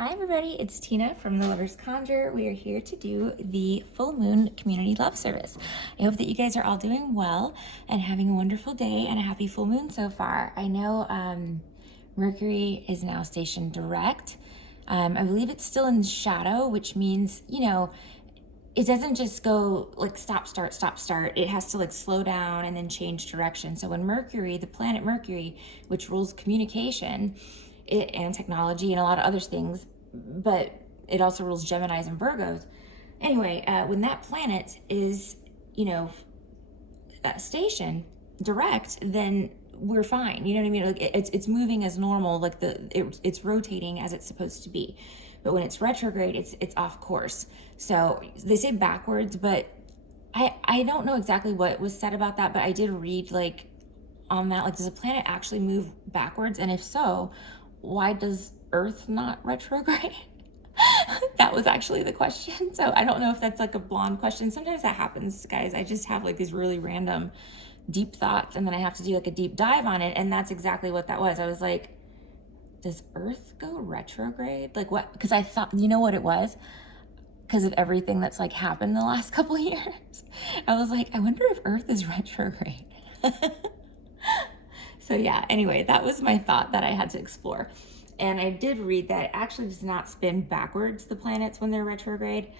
Hi everybody, it's Tina from the Lovers Conjure. We are here to do the full moon community love service. I hope that you guys are all doing well and having a wonderful day and a happy full moon so far. I know Mercury is now stationed direct. I believe it's still in shadow, which means, it doesn't just go like stop, start. It has to like slow down and then change direction. So when Mercury, the planet Mercury, which rules communication, and technology and a lot of other things, but it also rules Geminis and Virgos. Anyway, when that planet is, stationed direct, then we're fine. You know what I mean? Like it's moving as normal, like it's rotating as it's supposed to be. But when it's retrograde, it's off course. So they say backwards, but I don't know exactly what was said about that, but I did read like on that, like, does a planet actually move backwards? And if so, why does Earth not retrograde? That was actually the question. So I don't know if that's like a blonde question. Sometimes that happens, guys. I just have like these really random deep thoughts and then I have to do like a deep dive on it. And that's exactly what that was. I was like, does Earth go retrograde? Like what? Because I thought, you know what it was? Because of everything that's like happened the last couple of years. I was like, I wonder if Earth is retrograde. So yeah, anyway, that was my thought that I had to explore. And I did read that it actually does not spin backwards, the planets, when they're retrograde.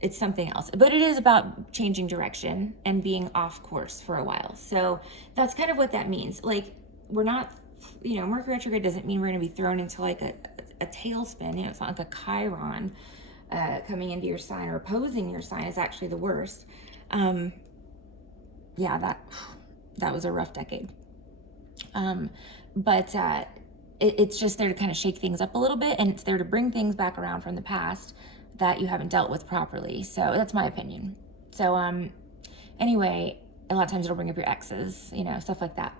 It's something else. But it is about changing direction and being off course for a while. So that's kind of what that means. Like, we're not, Mercury retrograde doesn't mean we're going to be thrown into like a tailspin. It's not like a Chiron coming into your sign or opposing your sign is actually the worst. Yeah, that was a rough decade. But it's just there to kind of shake things up a little bit, and it's there to bring things back around from the past that you haven't dealt with properly. So that's my opinion. So anyway, a lot of times it'll bring up your exes, stuff like that.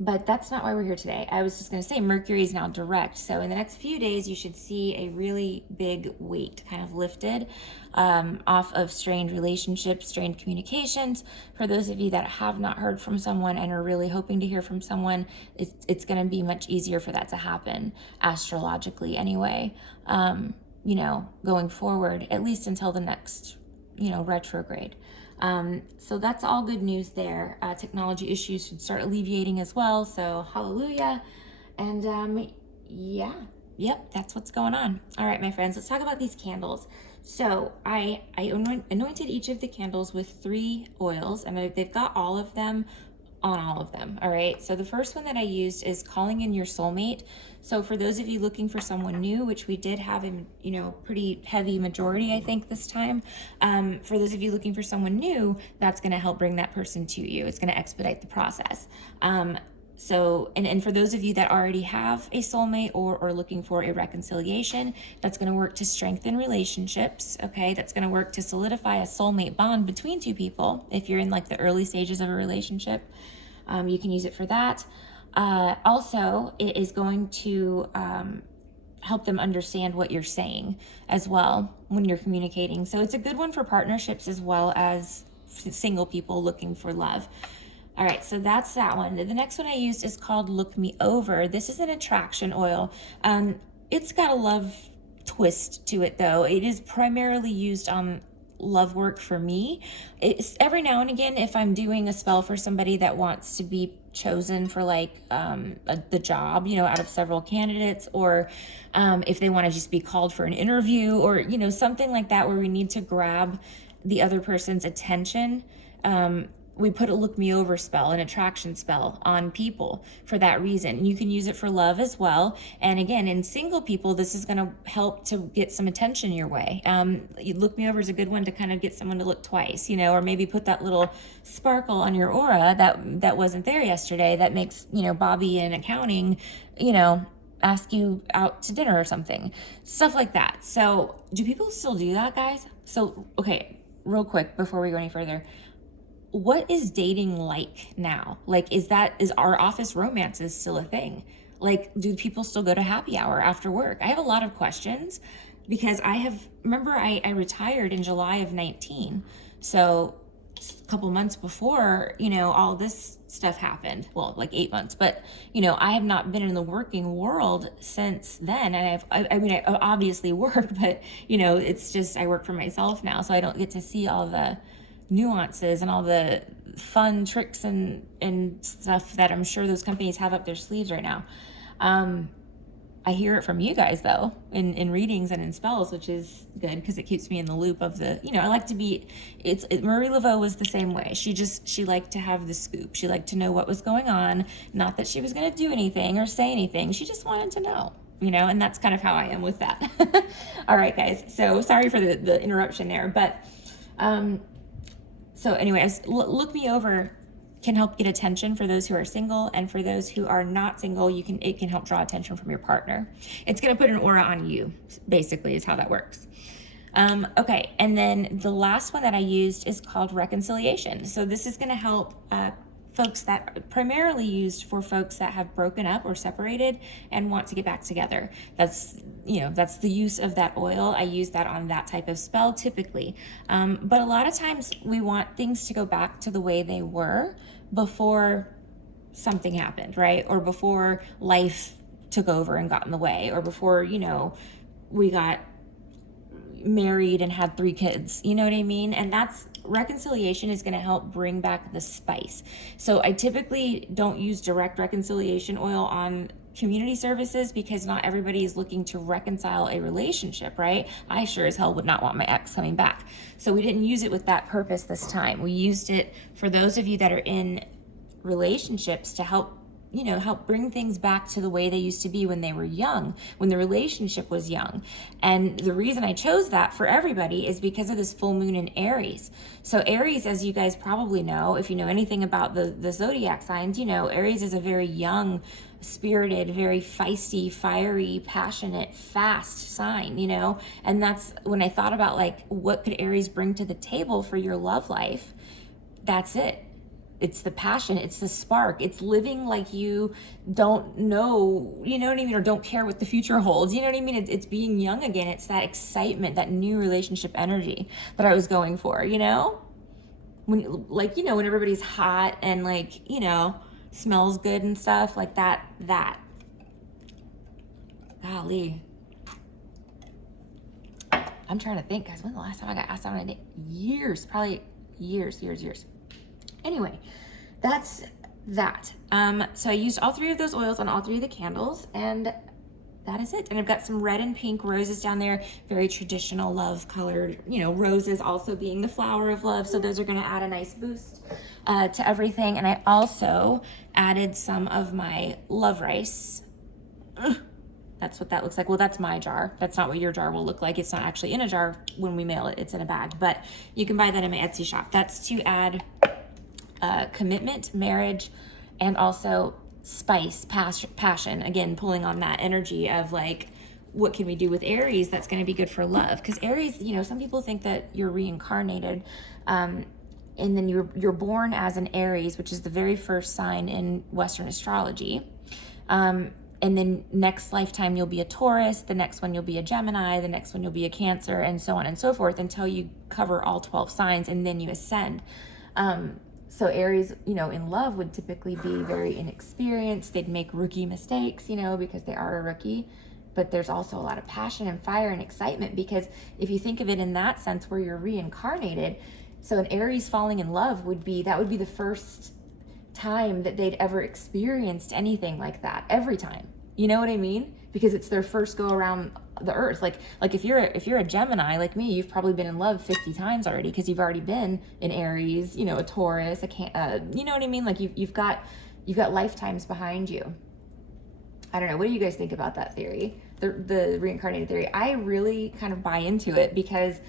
But that's not why we're here today. I was just going to say Mercury is now direct. So in the next few days, you should see a really big weight kind of lifted off of strained relationships, strained communications. For those of you that have not heard from someone and are really hoping to hear from someone, it's going to be much easier for that to happen astrologically anyway, going forward, at least until the next, retrograde. So that's all good news there. Technology issues should start alleviating as well. So hallelujah. And yep, that's what's going on. All right, my friends, let's talk about these candles. So I anointed each of the candles with 3 oils, and they've got all of them on all of them. All right. So the first one that I used is calling in your soulmate. So for those of you looking for someone new, which we did have in, pretty heavy majority, I think this time, for those of you looking for someone new, that's going to help bring that person to you. It's going to expedite the process. So, and for those of you that already have a soulmate or looking for a reconciliation, that's going to work to strengthen relationships. Okay. That's going to work to solidify a soulmate bond between 2 people. If you're in like the early stages of a relationship, you can use it for that. Also, it is going to help them understand what you're saying as well when you're communicating. So it's a good one for partnerships as well as single people looking for love. All right, so that's that one. The next one I used is called Look Me Over. This is an attraction oil. It's got a love twist to it, though. It is primarily used on love work for me. It's every now and again, if I'm doing a spell for somebody that wants to be chosen for like the job, out of several candidates, or if they want to just be called for an interview, or something like that where we need to grab the other person's attention, we put a look me over spell, an attraction spell on people for that reason. You can use it for love as well. And again, in single people, this is going to help to get some attention your way. Look me over is a good one to kind of get someone to look twice, or maybe put that little sparkle on your aura that wasn't there yesterday that makes, Bobby in accounting, ask you out to dinner or something, stuff like that. So do people still do that, guys? So, okay, real quick before we go any further, what is dating like now? Like, is our office romances still a thing? Like, do people still go to happy hour after work? I have a lot of questions because I retired in July of 19. So couple months before, you know, all this stuff happened. Well, like 8 months, but you know, I have not been in the working world since then. And I mean, I obviously work, but you know, it's just, I work for myself now. So I don't get to see all the nuances and all the fun tricks and stuff that I'm sure those companies have up their sleeves right now. I hear it from you guys though, in readings and in spells, which is good because it keeps me in the loop of the, you know, I like to be, Marie Laveau was the same way. She liked to have the scoop. She liked to know what was going on. Not that she was going to do anything or say anything. She just wanted to know, you know, and that's kind of how I am with that. All right, guys. So sorry for the interruption there, but, so anyways, look me over can help get attention for those who are single, and for those who are not single, it can help draw attention from your partner. It's going to put an aura on you, basically, is how that works. Okay, and then the last one that I used is called Reconciliation. So this is going to help folks that primarily used for folks that have broken up or separated and want to get back together. That's, you know, that's the use of that oil. I use that on that type of spell typically. But a lot of times we want things to go back to the way they were before something happened, right? Or before life took over and got in the way, or before, you know, we got married and had 3 kids, you know what I mean? And that's, reconciliation is going to help bring back the spice. So I typically don't use direct reconciliation oil on community services because not everybody is looking to reconcile a relationship, right? I sure as hell would not want my ex coming back. So we didn't use it with that purpose this time. We used it for those of you that are in relationships to help, you know, help bring things back to the way they used to be when they were young, when the relationship was young. And the reason I chose that for everybody is because of this full moon in Aries. So Aries, as you guys probably know, if you know anything about the zodiac signs, you know, Aries is a very young, spirited, very feisty, fiery, passionate, fast sign, you know? And that's when I thought about like, what could Aries bring to the table for your love life? That's it. It's the passion, it's the spark, it's living like you don't know, you know what I mean, or don't care what the future holds, you know what I mean? It's being young again, it's that excitement, that new relationship energy that I was going for, you know? When, like, you know, when everybody's hot and like, you know, smells good and stuff, like that. Golly. I'm trying to think, guys, when's the last time I got asked out on a date? Years, probably years. Anyway, that's that. So I used all 3 of those oils on all 3 of the candles, and that is it. And I've got some red and pink roses down there, very traditional love colored, you know, roses also being the flower of love. So those are going to add a nice boost to everything. And I also added some of my love rice. That's what that looks like. Well, that's my jar. That's not what your jar will look like. It's not actually in a jar when we mail it. It's in a bag, but you can buy that in my Etsy shop. That's to add commitment, marriage, and also spice, passion. Again, pulling on that energy of like, what can we do with Aries that's going to be good for love? Because Aries, you know, some people think that you're reincarnated, and then you're born as an Aries, which is the very first sign in Western astrology. And then next lifetime you'll be a Taurus, the next one you'll be a Gemini, the next one you'll be a Cancer, and so on and so forth until you cover all 12 signs, and then you ascend. So Aries, you know, in love would typically be very inexperienced. They'd make rookie mistakes, you know, because they are a rookie. But there's also a lot of passion and fire and excitement, because if you think of it in that sense where you're reincarnated, so an Aries falling in love would be the first time that they'd ever experienced anything like that, every time. You know what I mean? Because it's their first go around the earth. Like if you're a Gemini like me, you've probably been in love 50 times already, because you've already been in Aries, you know, a Taurus, you know what I mean? Like you've got lifetimes behind you. I don't know. What do you guys think about that theory? The reincarnated theory. I really kind of buy into it because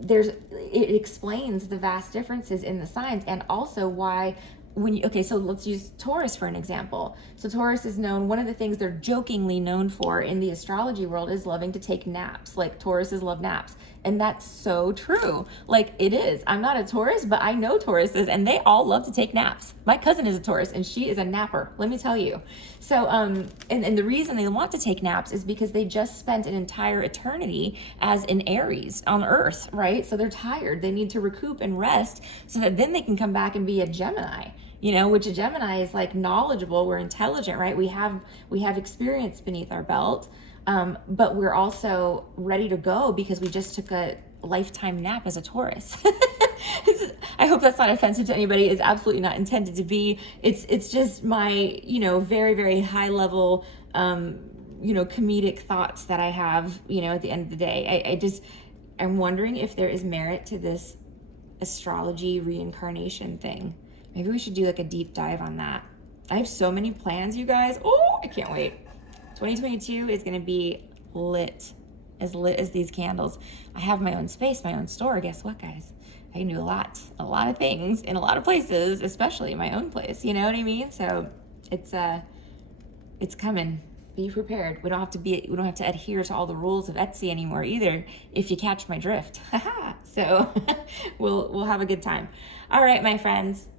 it explains the vast differences in the signs, and also why okay, so let's use Taurus for an example. So Taurus is known, one of the things they're jokingly known for in the astrology world is loving to take naps. Like Tauruses love naps. And that's so true. Like it is. I'm not a Taurus, but I know Tauruses and they all love to take naps. My cousin is a Taurus and she is a napper, let me tell you. So, and the reason they want to take naps is because they just spent an entire eternity as an Aries on Earth, right? So they're tired. They need to recoup and rest so that then they can come back and be a Gemini. You know, which a Gemini is like knowledgeable, we're intelligent, right? We have experience beneath our belt, but we're also ready to go because we just took a lifetime nap as a Taurus. I hope that's not offensive to anybody. It's absolutely not intended to be. It's just my, you know, very, very high level, you know, comedic thoughts that I have, you know, at the end of the day. I'm wondering if there is merit to this astrology reincarnation thing. Maybe we should do like a deep dive on that. I have so many plans, you guys. Oh, I can't wait. 2022 is going to be lit as these candles. I have my own space, my own store. Guess what, guys? I can do a lot of things in a lot of places, especially my own place. You know what I mean? So it's coming. Be prepared. We don't have to adhere to all the rules of Etsy anymore either, if you catch my drift. So we'll have a good time. All right, my friends.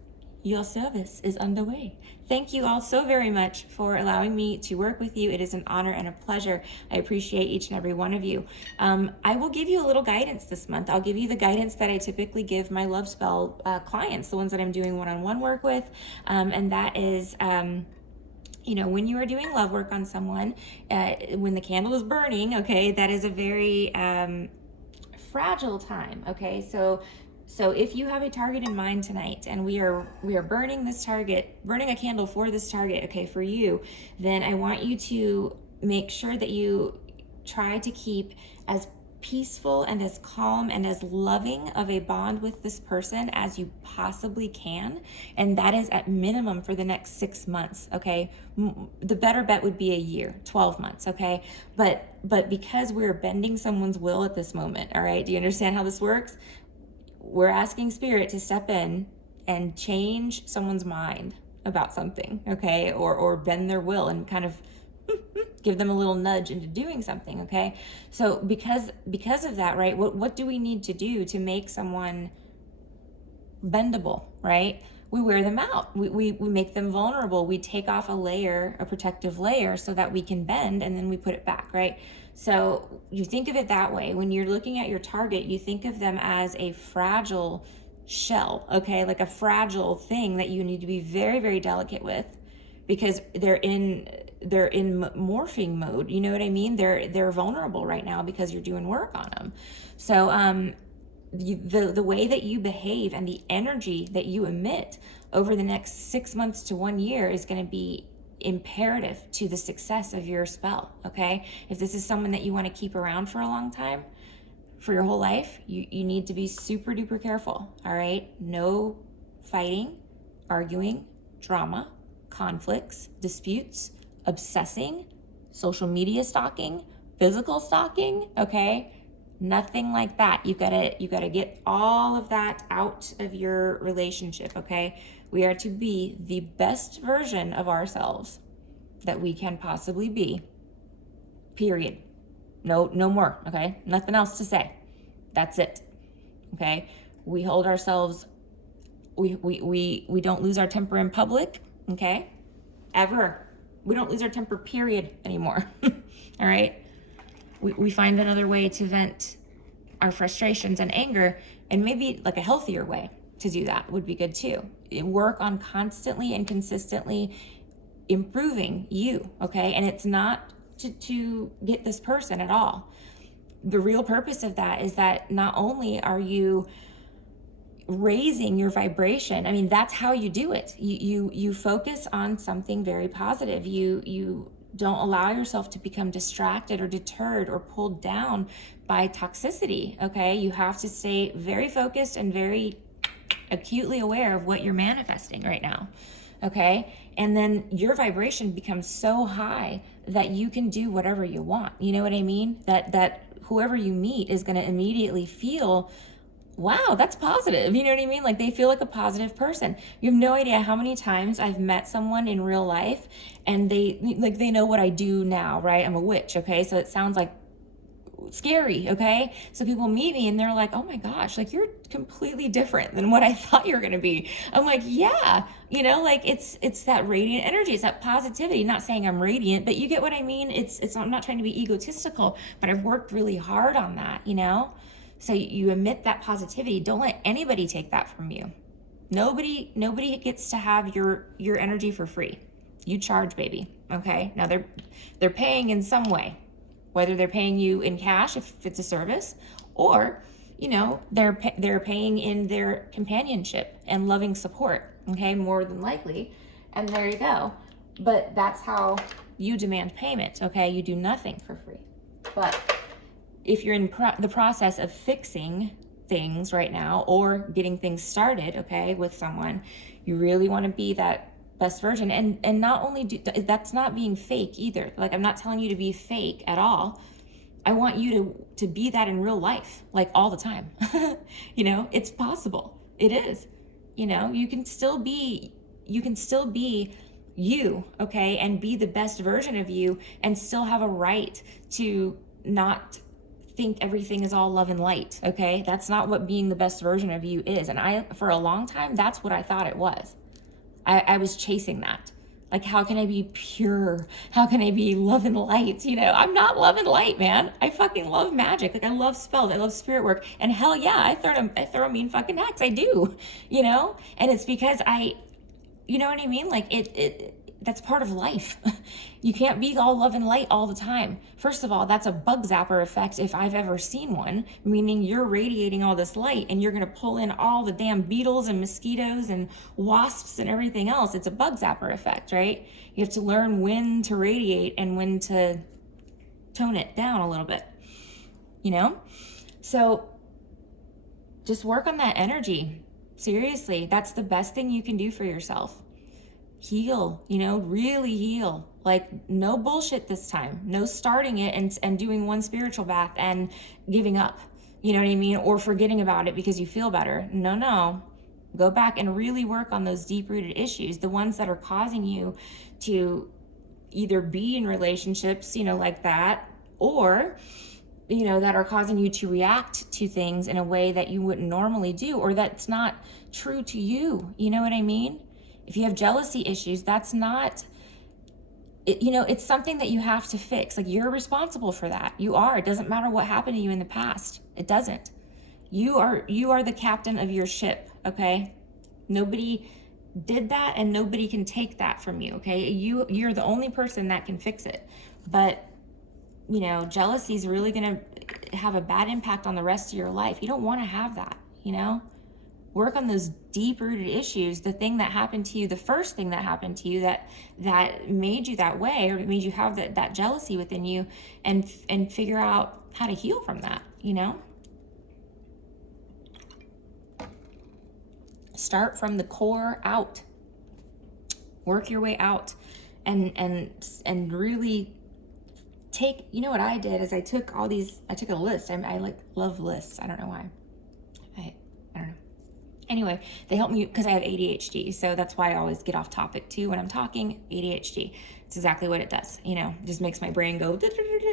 Your service is underway. Thank you all so very much for allowing me to work with you. It is an honor and a pleasure. I appreciate each and every one of you. I will give you a little guidance this month. I'll give you the guidance that I typically give my love spell clients, the ones that I'm doing one-on-one work with. And that is, you know, when you are doing love work on someone, when the candle is burning, okay, that is a very fragile time, okay? So if you have a target in mind tonight and we are burning this target, burning a candle for this target, okay, for you, then I want you to make sure that you try to keep as peaceful and as calm and as loving of a bond with this person as you possibly can. And that is at minimum for the next 6 months, okay? The better bet would be a year, 12 months, okay? But because we're bending someone's will at this moment, all right? Do you understand how this works? We're asking spirit to step in and change someone's mind about something, okay? Or bend their will and kind of give them a little nudge into doing something, okay? So because of that, right, what do we need to do to make someone bendable, right? We wear them out. We make them vulnerable. We take off a layer, a protective layer, so that we can bend, and then we put it back, right? So you think of it that way. When you're looking at your target, you think of them as a fragile shell, okay? Like a fragile thing that you need to be very, very delicate with, because they're in morphing mode. You know what I mean? They're vulnerable right now because you're doing work on them. So the way that you behave and the energy that you emit over the next 6 months to 1 year is going to be imperative to the success of your spell, okay? If this is someone that you want to keep around for a long time, for your whole life, you need to be super duper careful, all right? No fighting, arguing, drama, conflicts, disputes, obsessing, social media stalking, physical stalking, okay? Nothing like that. You gotta get all of that out of your relationship, okay? We are to be the best version of ourselves that we can possibly be. Period. No more, okay? Nothing else to say. That's it. Okay? We hold ourselves, we don't lose our temper in public, okay? Ever. We don't lose our temper, period, anymore. All right? We find another way to vent our frustrations and anger, and maybe like a healthier way to do that would be good too. Work on constantly and consistently improving you, okay? And it's not to get this person at all. The real purpose of that is that not only are you raising your vibration, I mean, that's how you do it. You focus on something very positive. You don't allow yourself to become distracted or deterred or pulled down by toxicity, okay? You have to stay very focused and very acutely aware of what you're manifesting right now, okay? And then your vibration becomes so high that you can do whatever you want. You know what I mean? That whoever you meet is going to immediately feel wow, that's positive. You know what I mean? Like they feel like a positive person. You have no idea how many times I've met someone in real life and they know what I do now, right? I'm a witch, okay? So it sounds like scary, okay? So people meet me and they're like, oh my gosh, like you're completely different than what I thought you were gonna be. I'm like, yeah, you know, like it's that radiant energy, it's that positivity. Not saying I'm radiant, but you get what I mean? I'm not trying to be egotistical, but I've worked really hard on that, you know? So you emit that positivity. Don't let anybody take that from you. Nobody gets to have your energy for free. You charge, baby, okay? Now they're paying in some way, whether they're paying you in cash if it's a service, or you know they're paying in their companionship and loving support, okay, more than likely. And there you go. But that's how you demand payment, okay? You do nothing for free. But if you're in the process of fixing things right now or getting things started, okay, with someone, you really want to be that best version. And not only that's not being fake either. Like I'm not telling you to be fake at all. I want you to be that in real life, like all the time. You know, it's possible. It is. You know, you can still be you, okay, and be the best version of you and still have a right to not think everything is all love and light, okay? That's not what being the best version of you is. And for a long time, that's what I thought it was. I was chasing that. Like, how can I be pure? How can I be love and light? You know, I'm not love and light, man. I fucking love magic. Like, I love spells. I love spirit work. And hell yeah, I throw a mean fucking axe. I do, you know? And it's because you know what I mean? Like, that's part of life. You can't be all love and light all the time. First of all, that's a bug zapper effect if I've ever seen one, meaning you're radiating all this light and you're gonna pull in all the damn beetles and mosquitoes and wasps and everything else. It's a bug zapper effect, right? You have to learn when to radiate and when to tone it down a little bit, you know? So just work on that energy. Seriously, that's the best thing you can do for yourself. Heal, you know, really heal. Like, no bullshit this time. No starting it and doing one spiritual bath and giving up, you know what I mean? Or forgetting about it because you feel better. No. Go back and really work on those deep-rooted issues, the ones that are causing you to either be in relationships, you know, like that, or, you know, that are causing you to react to things in a way that you wouldn't normally do, or that's not true to you. You know what I mean? If you have jealousy issues, that's not, you know, it's something that you have to fix. Like, you're responsible for that. You are. It doesn't matter what happened to you in the past. It doesn't. You are the captain of your ship, okay? Nobody did that and nobody can take that from you, okay? You're the only person that can fix it. But, you know, jealousy is really going to have a bad impact on the rest of your life. You don't want to have that, you know? Work on those deep-rooted issues, the thing that happened to you, the first thing that happened to you that made you that way, or made you have that jealousy within you, and figure out how to heal from that, you know? Start from the core out. Work your way out and really take, you know what I did is I took a list. I like love lists. I don't know why. I don't know. Anyway, they help me because I have ADHD. So that's why I always get off topic too when I'm talking. ADHD. It's exactly what it does. You know, it just makes my brain go.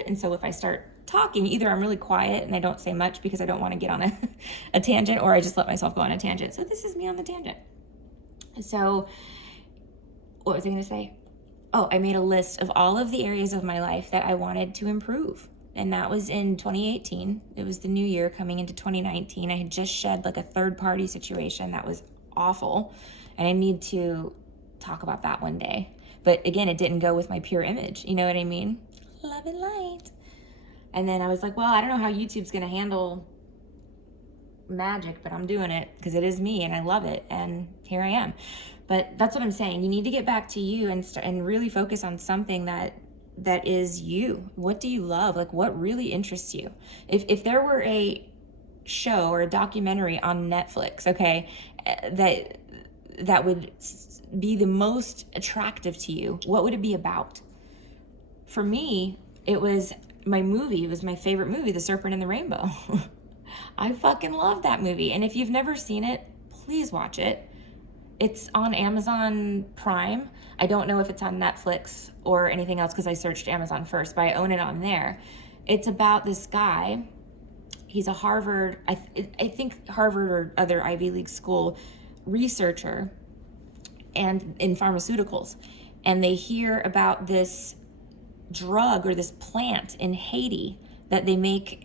And so if I start talking, either I'm really quiet and I don't say much because I don't want to get on a tangent, or I just let myself go on a tangent. So this is me on the tangent. So what was I going to say? Oh, I made a list of all of the areas of my life that I wanted to improve. And that was in 2018. It was the new year coming into 2019. I had just shed like a third-party situation that was awful. And I need to talk about that one day. But again, it didn't go with my pure image. You know what I mean? Love and light. And then I was like, well, I don't know how YouTube's going to handle magic, but I'm doing it because it is me and I love it. And here I am. But that's what I'm saying. You need to get back to you and really focus on something that is you. What do you love? Like, what really interests you? If there were a show or a documentary on Netflix, okay, that would be the most attractive to you, what would it be about? For me, it was my movie. It was my favorite movie, The Serpent and the Rainbow. I fucking love that movie. And if you've never seen it, please watch it. It's on Amazon Prime. I don't know if it's on Netflix or anything else because I searched Amazon first, but I own it on there. It's about this guy. He's a Harvard, I think Harvard or other Ivy League school researcher and in pharmaceuticals. And they hear about this drug or this plant in Haiti that they make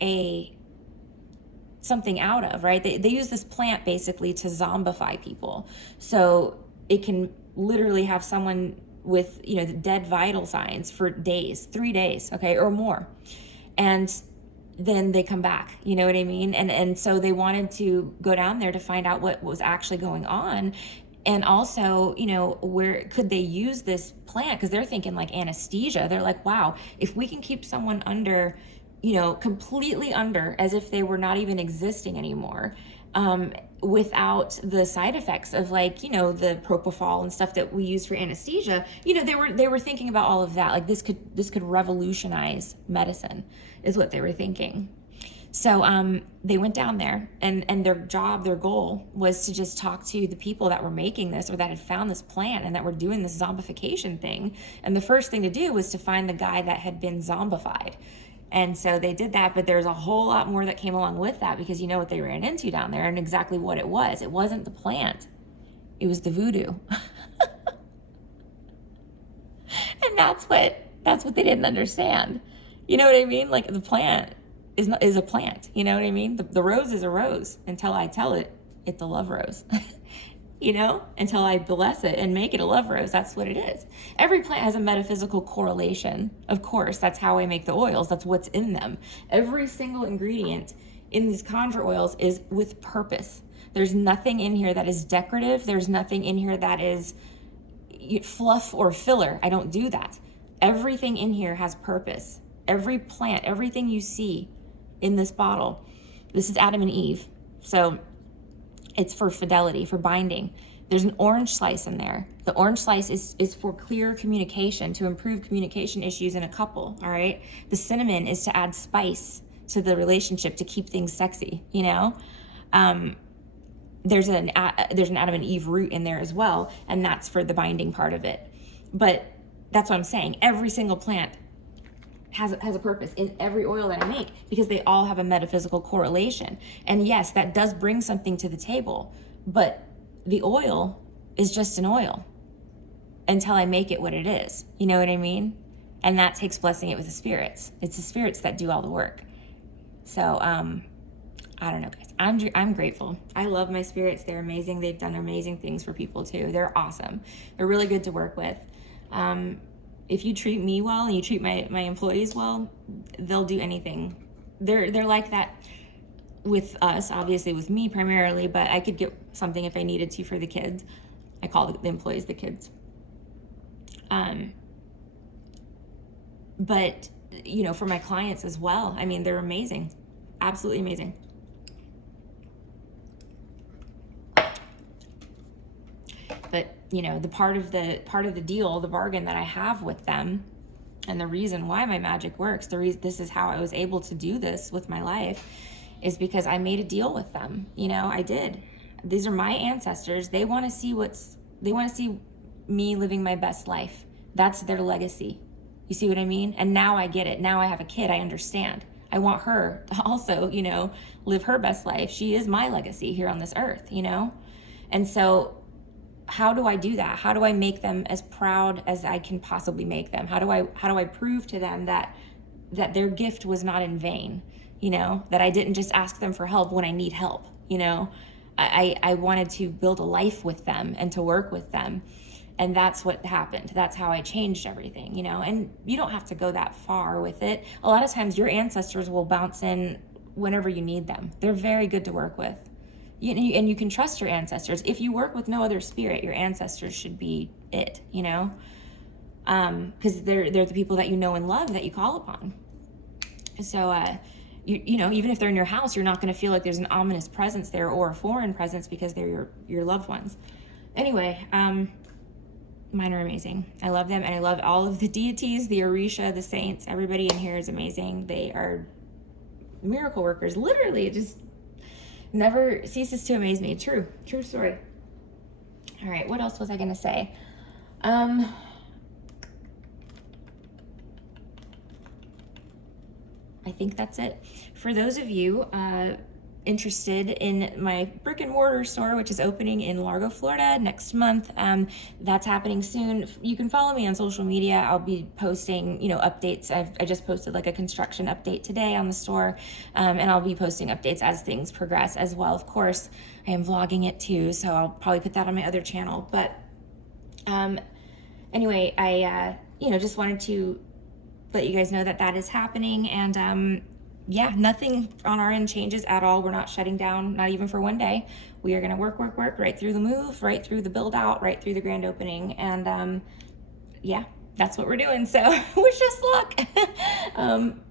something out of, right? They use this plant basically to zombify people. So it can literally have someone with, dead vital signs for days, 3 days, okay, or more. And then they come back, you know what I mean? And so they wanted to go down there to find out what was actually going on. And also, where could they use this plant? Because they're thinking like anesthesia. They're like, wow, if we can keep someone under, completely under, as if they were not even existing anymore, without the side effects of like, the propofol and stuff that we use for anesthesia, they were thinking about all of that. Like this could revolutionize medicine is what they were thinking. So they went down there and their goal was to just talk to the people that were making this or that had found this plant and that were doing this zombification thing. And the first thing to do was to find the guy that had been zombified. And so they did that, but there's a whole lot more that came along with that because you know what they ran into down there and exactly what it was. It wasn't the plant. It was the voodoo. And that's what they didn't understand. You know what I mean? Like the plant is a plant. You know what I mean? The rose is a rose until I tell it it's a love rose. Until I bless it and make it a love rose. That's what it is. Every plant has a metaphysical correlation. Of course, that's how I make the oils. That's what's in them. Every single ingredient in these Conjure oils is with purpose. There's nothing in here that is decorative. There's nothing in here that is fluff or filler. I don't do that. Everything in here has purpose. Every plant, everything you see in this bottle, this is Adam and Eve. So it's for fidelity, for binding. There's an orange slice in there. The orange slice is for clear communication, to improve communication issues in a couple, all right? The cinnamon is to add spice to the relationship, to keep things sexy, There's an Adam and Eve root in there as well, and that's for the binding part of it. But that's what I'm saying. Every single plant has a purpose in every oil that I make because they all have a metaphysical correlation. And yes, that does bring something to the table, but the oil is just an oil until I make it what it is. You know what I mean? And that takes blessing it with the spirits. It's the spirits that do all the work. So, I don't know, guys. I'm grateful. I love my spirits. They're amazing. They've done amazing things for people too. They're awesome. They're really good to work with. If you treat me well and you treat my employees well, they'll do anything. They're like that with us, obviously with me primarily, but I could get something if I needed to for the kids. I call the employees the kids. But, for my clients as well, I mean, they're amazing. Absolutely amazing. But, the part of the deal, the bargain that I have with them, and the reason why my magic works, this is how I was able to do this with my life, is because I made a deal with them. I did. These are my ancestors. They want to see me living my best life. That's their legacy. You see what I mean? And now I get it. Now I have a kid. I understand. I want her to also, live her best life. She is my legacy here on this earth, And so how do I do that? How do I make them as proud as I can possibly make them? How do I prove to them that their gift was not in vain? That I didn't just ask them for help when I need help. I wanted to build a life with them and to work with them. And that's what happened. That's how I changed everything, and you don't have to go that far with it. A lot of times your ancestors will bounce in whenever you need them. They're very good to work with. And you can trust your ancestors. If you work with no other spirit, your ancestors should be it, because they're the people that you know and love that you call upon. So, even if they're in your house, you're not going to feel like there's an ominous presence there or a foreign presence because they're your loved ones. Anyway, mine are amazing. I love them, and I love all of the deities, the Orisha, the saints. Everybody in here is amazing. They are miracle workers. Literally, just never ceases to amaze me. True story. All right, what else was I gonna say? I think that's it. For those of you interested in my brick and mortar store, which is opening in Largo, Florida next month, that's happening soon. You can follow me on social media. I'll be posting, updates. I just posted like a construction update today on the store, and I'll be posting updates as things progress as well. Of course, I am vlogging it too, so I'll probably put that on my other channel. But anyway, I just wanted to let you guys know that that is happening, and yeah, nothing on our end changes at all. We're not shutting down, not even for one day. We are gonna work right through the move, right through the build out, right through the grand opening, and yeah, that's what we're doing. So wish us luck.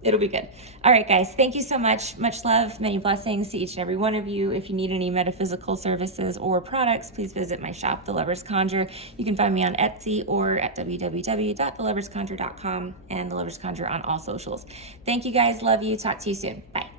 It'll be good. All right, guys, thank you so much. Much love, many blessings to each and every one of you. If you need any metaphysical services or products, please visit my shop, The Lover's Conjure. You can find me on Etsy or at www.theloversconjure.com, and The Lover's Conjure on all socials. Thank you guys. Love you. Talk to you soon. Bye.